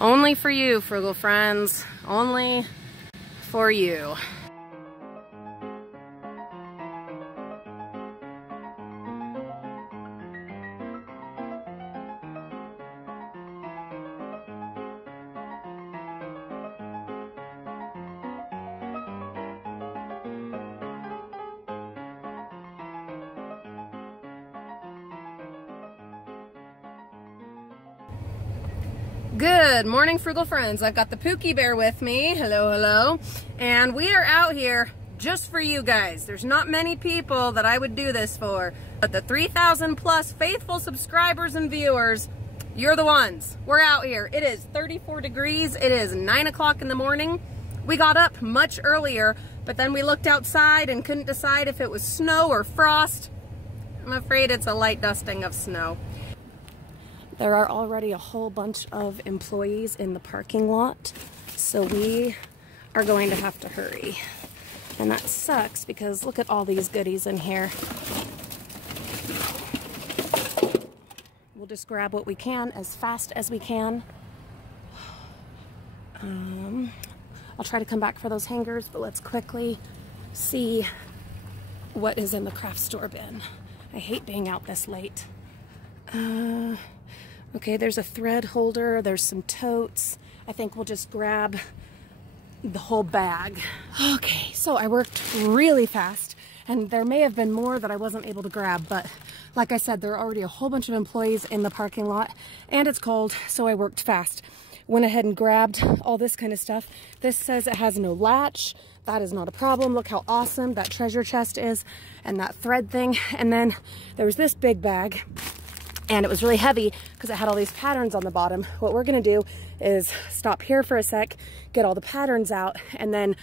Only for you, Frugal Friends. Only for you. Good morning, Frugal Friends. I've got the Pookie Bear with me. Hello, hello. And we are out here just for you guys. There's not many people that I would do this for, but the 3,000 plus faithful subscribers and viewers, you're the ones. We're out here. It is 34 degrees. It is 9 o'clock in the morning. We got up much earlier, but then we looked outside and couldn't decide if it was snow or frost. I'm afraid it's a light dusting of snow. There are already a whole bunch of employees in the parking lot, so we are going to have to hurry. And that sucks because look at all these goodies in here. We'll just grab what we can as fast as we can. I'll try to come back for those hangers, but let's quickly see what is in the craft store bin. I hate being out this late. Okay, there's a thread holder, there's some totes. I think we'll just grab the whole bag. Okay, so I worked really fast, and there may have been more that I wasn't able to grab, but like I said, there are already a whole bunch of employees in the parking lot, and it's cold, so I worked fast. Went ahead and grabbed all this kind of stuff. This says it has no latch. That is not a problem. Look how awesome that treasure chest is, and that thread thing. And then there was this big bag, and it was really heavy because it had all these patterns on the bottom. What we're gonna do is stop here for a sec, get all the patterns out, and then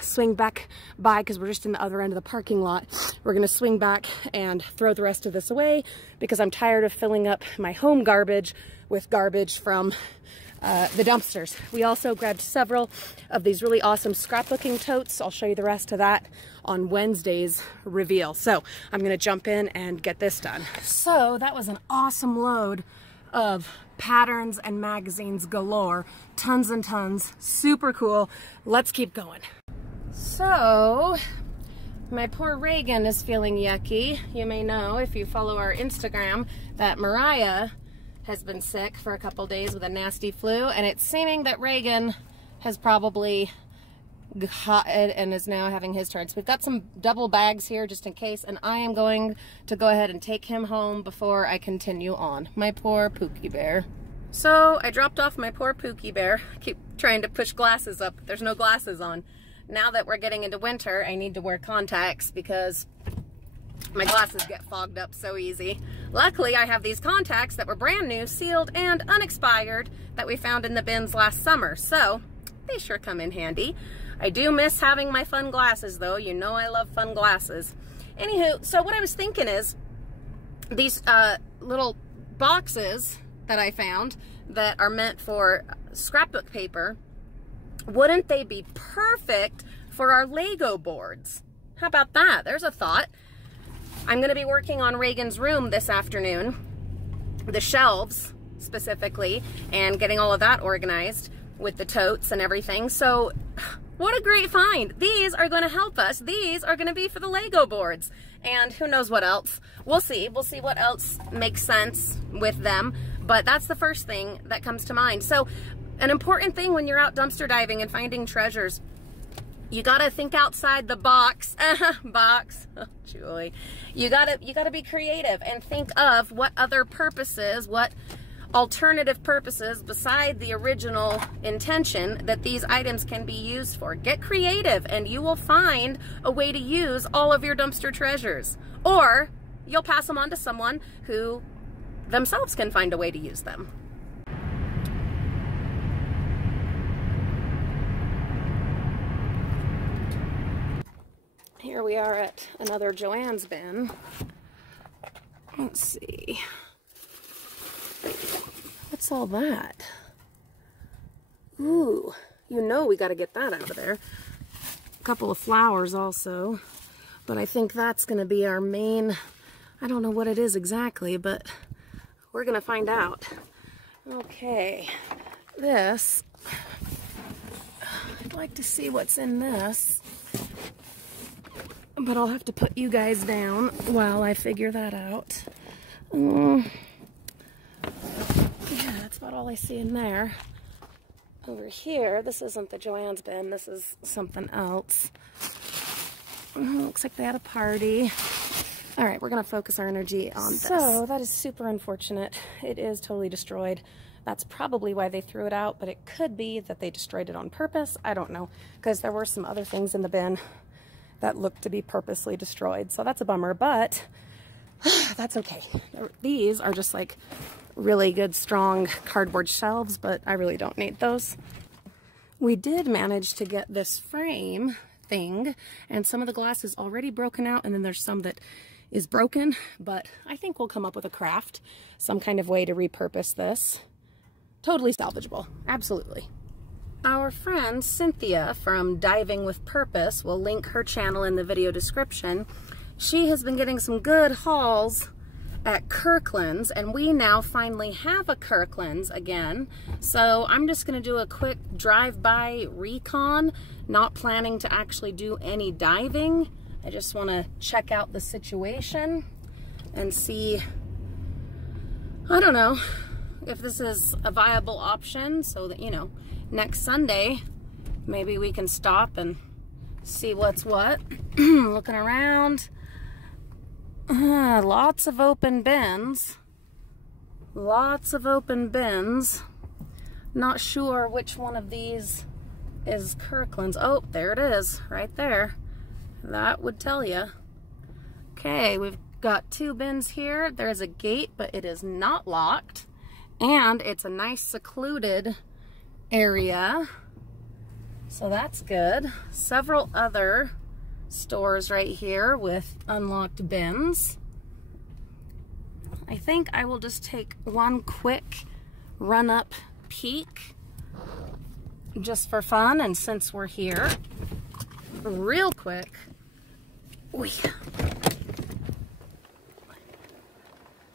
swing back by, because we're just in the other end of the parking lot. We're gonna swing back and throw the rest of this away because I'm tired of filling up my home garbage with garbage from the dumpsters. We also grabbed several of these really awesome scrapbooking totes. I'll show you the rest of that on Wednesday's reveal. So I'm gonna jump in and get this done. So that was an awesome load of patterns and magazines galore. Tons and tons, super cool. Let's keep going. So my poor Reagan is feeling yucky. You may know if you follow our Instagram that Mariah has been sick for a couple days with a nasty flu, and it's seeming that Reagan has probably got it and is now having his turn. So we've got some double bags here just in case, and I am going to go ahead and take him home before I continue on. My poor Pookie Bear. So I dropped off my poor Pookie Bear. I keep trying to push glasses up. There's no glasses on. Now that we're getting into winter, I need to wear contacts because my glasses get fogged up so easy. Luckily, I have these contacts that were brand new, sealed, and unexpired that we found in the bins last summer, so they sure come in handy. I do miss having my fun glasses, though. You know I love fun glasses. Anywho, so what I was thinking is these little boxes that I found that are meant for scrapbook paper, wouldn't they be perfect for our Lego boards? How about that? There's a thought. I'm going to be working on Reagan's room this afternoon, the shelves specifically, and getting all of that organized with the totes and everything. So what a great find. These are going to help us. These are going to be for the Lego boards, and who knows what else. We'll see. We'll see what else makes sense with them, but that's the first thing that comes to mind. So an important thing when you're out dumpster diving and finding treasures, you gotta think outside the box. Box, oh, Julie. You gotta be creative and think of what other purposes, what alternative purposes beside the original intention that these items can be used for. Get creative and you will find a way to use all of your dumpster treasures. Or you'll pass them on to someone who themselves can find a way to use them. Here we are at another Joann's bin. Let's see. What's all that? Ooh, you know we got to get that out of there. A couple of flowers also, but I think that's going to be our main, I don't know what it is exactly, but we're going to find out. Okay, this. I'd like to see what's in this, but I'll have to put you guys down while I figure that out. Yeah, that's about all I see in there. Over here, this isn't the Joann's bin, this is something else. Looks like they had a party. All right, we're gonna focus our energy on this. So that is super unfortunate. It is totally destroyed. That's probably why they threw it out, but it could be that they destroyed it on purpose. I don't know, because there were some other things in the bin that looked to be purposely destroyed. So that's a bummer, but that's okay. These are just like really good, strong cardboard shelves, but I really don't need those. We did manage to get this frame thing, and some of the glass is already broken out, and then there's some that is broken, but I think we'll come up with a craft, some kind of way to repurpose this. Totally salvageable, absolutely. Our friend Cynthia from Diving with Purpose, will link her channel in the video description. She has been getting some good hauls at Kirkland's, and we now finally have a Kirkland's again. So I'm just gonna do a quick drive-by recon, not planning to actually do any diving. I just wanna check out the situation and see, I don't know, if this is a viable option, so that, you know, next Sunday, maybe we can stop and see what's what. Looking around, lots of open bins. Lots of open bins. Not sure which one of these is Kirkland's. Oh, there it is, right there. That would tell you. Okay, we've got 2 bins here. There's a gate, but it is not locked. And it's a nice secluded area, so that's good. Several other stores right here with unlocked bins. I think I will just take one quick run-up peek just for fun, and since we're here, real quick.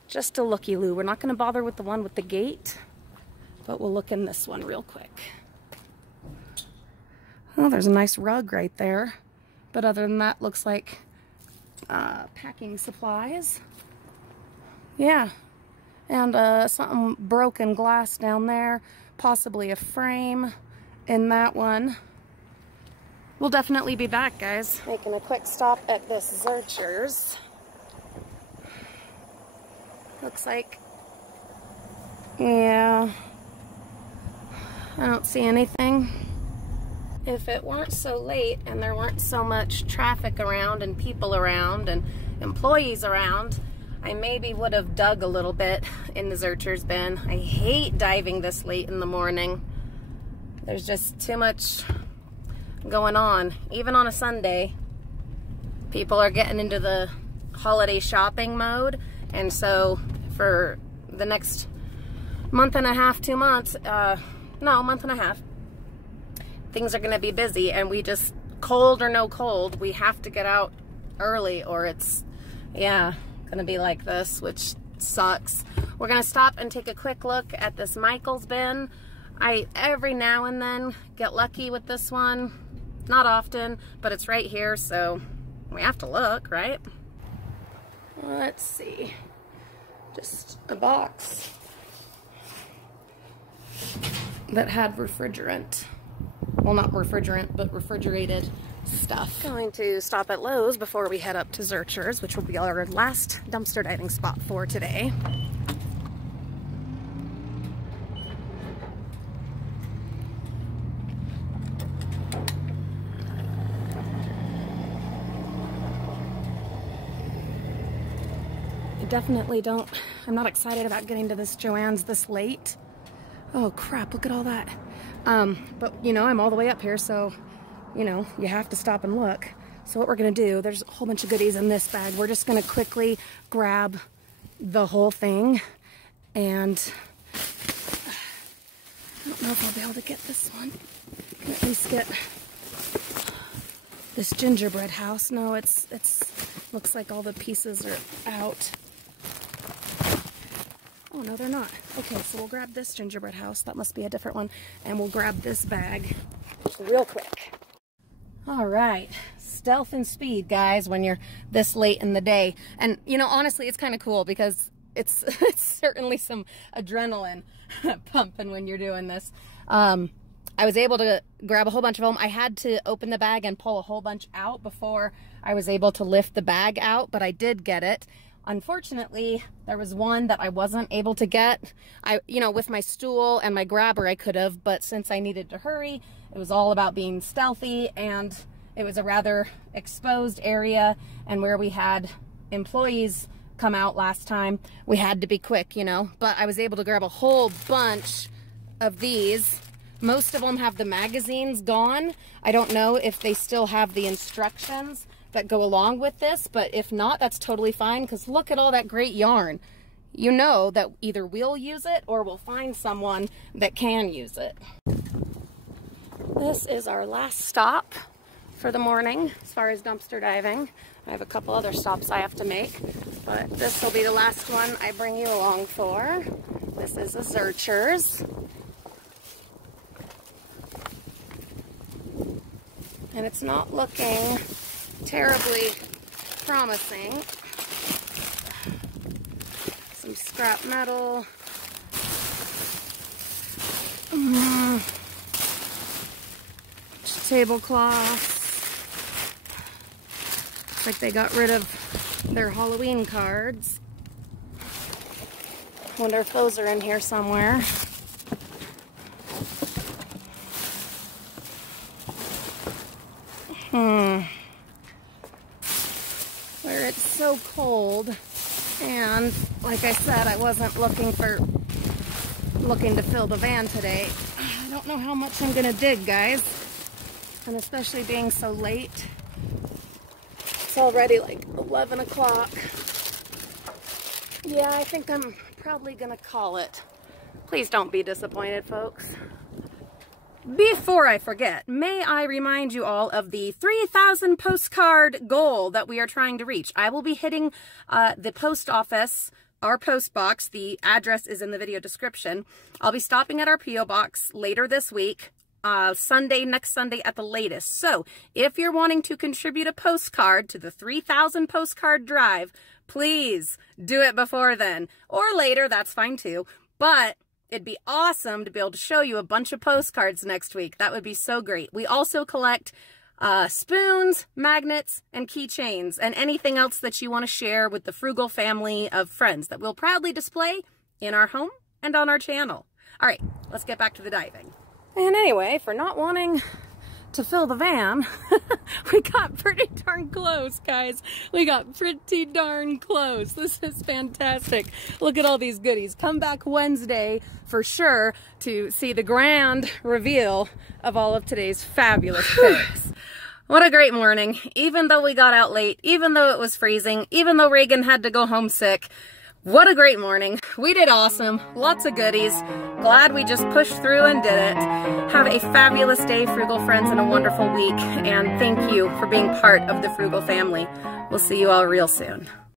Just a looky-loo. We're not going to bother with the one with the gate, but we'll look in this one real quick. Oh, there's a nice rug right there. But other than that, looks like packing supplies. Yeah. And something broken glass down there. Possibly a frame in that one. We'll definitely be back, guys. Making a quick stop at this Zurcher's. Looks like, yeah, I don't see anything. If it weren't so late and there weren't so much traffic around and people around and employees around, I maybe would have dug a little bit in the Zurcher's bin. I hate diving this late in the morning. There's just too much going on. Even on a Sunday, people are getting into the holiday shopping mode. And so for the next month and a half, 2 months, no, month and a half, things are going to be busy, and we just, cold or no cold, we have to get out early or it's, yeah, going to be like this, which sucks. We're going to stop and take a quick look at this Michael's bin. I, every now and then, get lucky with this one. Not often, but it's right here, so we have to look, right? Let's see, just a box that had refrigerant. Well, not refrigerant, but refrigerated stuff. Going to stop at Lowe's before we head up to Zurcher's, which will be our last dumpster diving spot for today. Definitely don't, I'm not excited about getting to this Joann's this late. Oh crap, look at all that. But you know, I'm all the way up here, so you know, you have to stop and look. So what we're gonna do, there's a whole bunch of goodies in this bag. We're just gonna quickly grab the whole thing, and I don't know if I'll be able to get this one. I can at least get this gingerbread house. No, it's looks like all the pieces are out. Oh, no, they're not. Okay, so we'll grab this gingerbread house. That must be a different one. And we'll grab this bag real quick. All right. Stealth and speed, guys, when you're this late in the day. And, you know, honestly, it's kind of cool because it's certainly some adrenaline pumping when you're doing this. I was able to grab a whole bunch of them. I had to open the bag and pull a whole bunch out before I was able to lift the bag out, but I did get it. Unfortunately, there was one that I wasn't able to get. You know, with my stool and my grabber, I could have, but since I needed to hurry, it was all about being stealthy, and it was a rather exposed area, and where we had employees come out last time, we had to be quick, you know, but I was able to grab a whole bunch of these. Most of them have the magazines gone. I don't know if they still have the instructions that go along with this, but if not, that's totally fine, because look at all that great yarn. You know that either we'll use it or we'll find someone that can use it. This is our last stop for the morning as far as dumpster diving. I have a couple other stops I have to make, but this will be the last one I bring you along for. This is a Zurchers. And it's not looking terribly promising. Some scrap metal. Tablecloths. Looks like they got rid of their Halloween cards. Wonder if those are in here somewhere. Where it's so cold, and like I said, I wasn't looking to fill the van today. I don't know how much I'm gonna dig, guys, and especially being so late. It's already like 11 o'clock. Yeah, I think I'm probably gonna call it. Please don't be disappointed, folks. Before I forget, may I remind you all of the 3,000 postcard goal that we are trying to reach. I will be hitting the post office, our post box. The address is in the video description. I'll be stopping at our P.O. box later this week, next Sunday at the latest. So if you're wanting to contribute a postcard to the 3,000 postcard drive, please do it before then. Or later, that's fine too. But it'd be awesome to be able to show you a bunch of postcards next week. That would be so great. We also collect spoons, magnets, and keychains, and anything else that you want to share with the Frugal family of friends that we'll proudly display in our home and on our channel. All right, let's get back to the diving. And anyway, for not wanting to fill the van, we got pretty darn close, guys. We got pretty darn close. This is fantastic. Look at all these goodies. Come back Wednesday for sure to see the grand reveal of all of today's fabulous picks. What a great morning. Even though we got out late, even though it was freezing, even though Reagan had to go home sick, what a great morning. We did awesome. Lots of goodies. Glad we just pushed through and did it. Have a fabulous day, Frugal friends, and a wonderful week. And thank you for being part of the Frugal family. We'll see you all real soon.